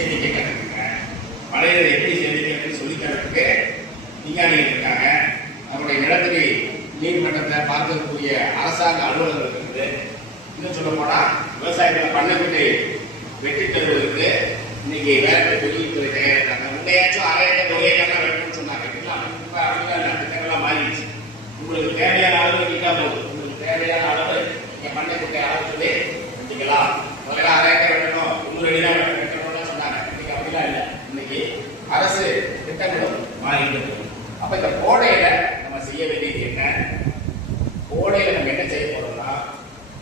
சேமிக்க கற்றுக்குங்க. மழைநீரை எப்படி சேமிக்கிறதுன்னு சொல்லி தரத்துக்கு விஞ்ஞானிகள் இருக்காங்க. நம்முடைய நிலத்தடி நீர் மட்டத்தை பார்க்கக்கூடிய அரசாங்க அலுவலர்கள் இருக்குது. இன்னும் சொல்ல போனா விவசாயங்களை பண்ணைக்குட்டி வெட்டி தருவதற்கு இன்னைக்கு வேலை தொழில்துறை தயாரிக்கிறாங்க. முன்னையாச்சும் 1000 1 ஏக்கர்லாம் வெட்டணும்னு சொன்னாங்க. இப்ப அப்படிலாம் இல்லை, திட்டங்கள்லாம் மாறிடுச்சு. உங்களுக்கு தேவையான அளவு வெட்டிட்டா போதும். உங்களுக்கு தேவையான அளவு நீங்க பண்ணைக்குட்டை அளவு சொல்லி வெட்டிக்கலாம். முதல்ல 1000 ஏக்கர் வெட்டணும், 300 அடி தான் வெட்டணும்னு சொன்னாங்க. இன்னைக்கு அப்படிலாம் இல்லை. இன்னைக்கு அரசு திட்டங்களும் மாறிட்டு. அப்ப இந்த கோடையில நம்ம செய்ய வேண்டியது என்ன? கோடையில நம்ம என்ன செய்ய போறோம்னா,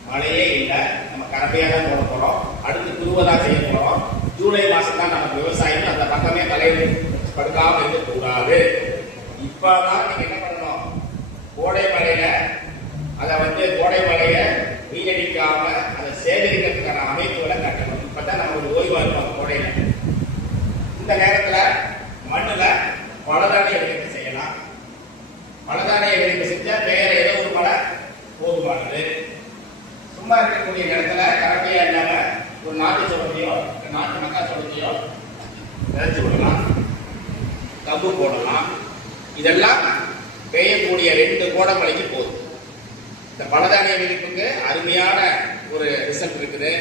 மழையே இல்லை, நம்ம கரப்பையா தான் போட போறோம். அடுத்து குருவதா செய்ய போறோம். ஜூலை மாசம் தான் நமக்கு விவசாயம். அந்த பக்கமே தலையில் படுக்காம இருக்கக்கூடாது. இப்பதான் நீங்க என்ன பண்ணணும், கோடை மழையில அதை கோடை மழையில வீணடிக்காம அதை சேகரிக்கிறதுக்கான அமைப்புகளை கட்டணும். இப்பதான் நம்ம ஒரு ஓய்வா இருப்போம் கோடையில. இந்த நேரத்துல மண்ணுல பலதானிய விளைவு செய்யலாம். பலதானிய விளைவு செஞ்சா வேற ஏதோ ஒரு மழை போதுமானது. சும்மா இருக்கக்கூடிய நேரத்துல கரப்பையா இல்லாம ஒரு நாட்டு சோளத்தையோ நாட்டு மக்கா சோளத்தையோ விதைச்சு விடலாம், கம்பு போடலாம். இதெல்லாம் பெய்யக்கூடிய 2 கோடை மழைக்கு போதும். இந்த பலதானிய விளைவுக்கு அருமையான ஒரு ரிசல்ட் இருக்குது.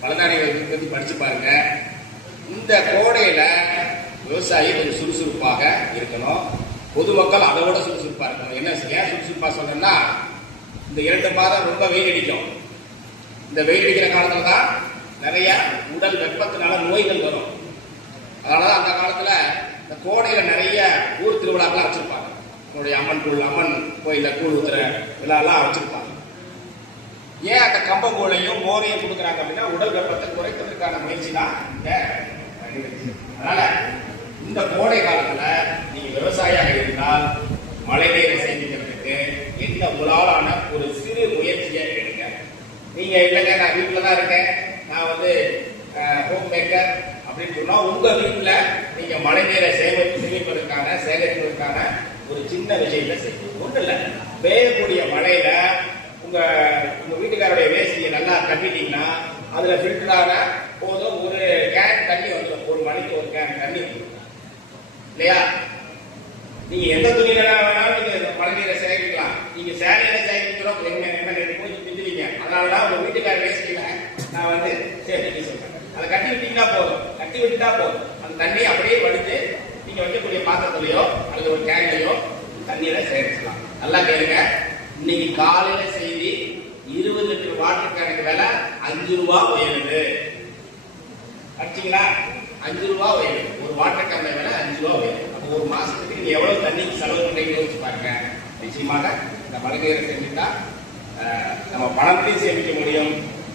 பலதானிய விளைவு பத்தி படிச்சு பாருங்க. இந்த கோடையில விவசாயி கொஞ்சம் சுறுசுறுப்பாக இருக்கணும். பொதுமக்கள் அதை விட சுறுசுறுப்பா இருக்கணும். என்ன ஏன் சுறுசுறுப்பா சொல்றேன்னா, இந்த 2 மாதம் ரொம்ப வெயில் அடிக்கும். இந்த வெயில் அடிக்கிற காலத்துல தான் நிறைய உடல் வெப்பத்தினால நோய்கள் வரும். அதனாலதான் அந்த காலத்துல இந்த கோடையில நிறைய ஊர் திருவிழாக்கெல்லாம் வச்சிருப்பாங்க. நம்மளுடைய அம்மன் கோயில கூழ் ஊத்துற விழாலாம் வச்சிருப்பாங்க. ஏன் அந்த கம்பங்கூழையும் மோரையும் கொடுக்குறாங்க அப்படின்னா, உடல் வெப்பத்தை குறைப்பதற்கான முயற்சி தான் இந்த. அதனால இந்த கோடை காலத்துல நீங்க விவசாயியாக இருந்தால் மழை நீரை சேமிக்கிறதுக்கு எந்த உங்களாலான ஒரு சிறு முயற்சியை எடுங்க. நீங்க இல்லைங்க நான் வீட்டுல தான் இருக்கேன், நான் ஹோம் மேக்கர் அப்படின்னு சொன்னா, உங்க வீட்டுல நீங்க மழை நீரை சேகரிப்பதற்கான ஒரு சின்ன விஷயத்தை செய்யும். ஒன்றும் இல்லை, பெய்யக்கூடிய மழையில உங்க வீட்டுக்காரருடைய வேஷ்டியை நல்லா கட்டிட்டீங்கன்னா அதுல ஃபில்டரான போதும் ஒரு கேன் தண்ணி வந்துடும். ஒரு மணிக்கு ஒரு கேன் தண்ணி வந்துடும் இல்லையா? நீங்க எந்த துணியில வேணாலும் நீங்க மழை நீரை சேகரிக்கலாம். நீங்க சேலையில சேகரிக்கிறோம் கொஞ்சம் பிஞ்சுவீங்க. அதனாலதான் உங்க வீட்டுக்கார வேஷ்டியில நான் சேகரிக்க சொல்றேன். அதை கட்டி விட்டீங்கன்னா போதும். கட்டி விட்டுட்டா போதும். அந்த தண்ணி அப்படியே வடித்து நீங்க வைக்கக்கூடிய பாத்திரத்திலையோ அல்லது ஒரு கேன்லையோ தண்ணீரை சேகரிக்கலாம். நல்லா கேளுங்க, இன்னைக்கு காலையில செய்தி 20 லிட்டர் வாட்டர் கேனுக்கு விலை 5 ரூபா உயருது. அடிச்சீங்களா? 5 ரூபா உயருது. ஒரு வாட்டர் கேன் விலை 5 ரூபா உயருது. அப்போ ஒரு மாசத்துக்கு நீங்க எவ்வளவு தண்ணிக்கு செலவு பண்றீங்கன்னு யோசிச்சு பாருங்க. நிச்சயமாக இந்த மழை நீரை செஞ்சுட்டா நம்ம பணத்தையும் சேமிக்க முடியும்.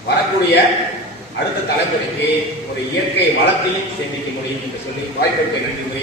வரக்கூடிய அடுத்த தலைமுறைக்கு ஒரு இயற்கை வளத்தையும் சேமிக்க முடியும் என்று சொல்லி வாய்ப்புக்கு நன்றி.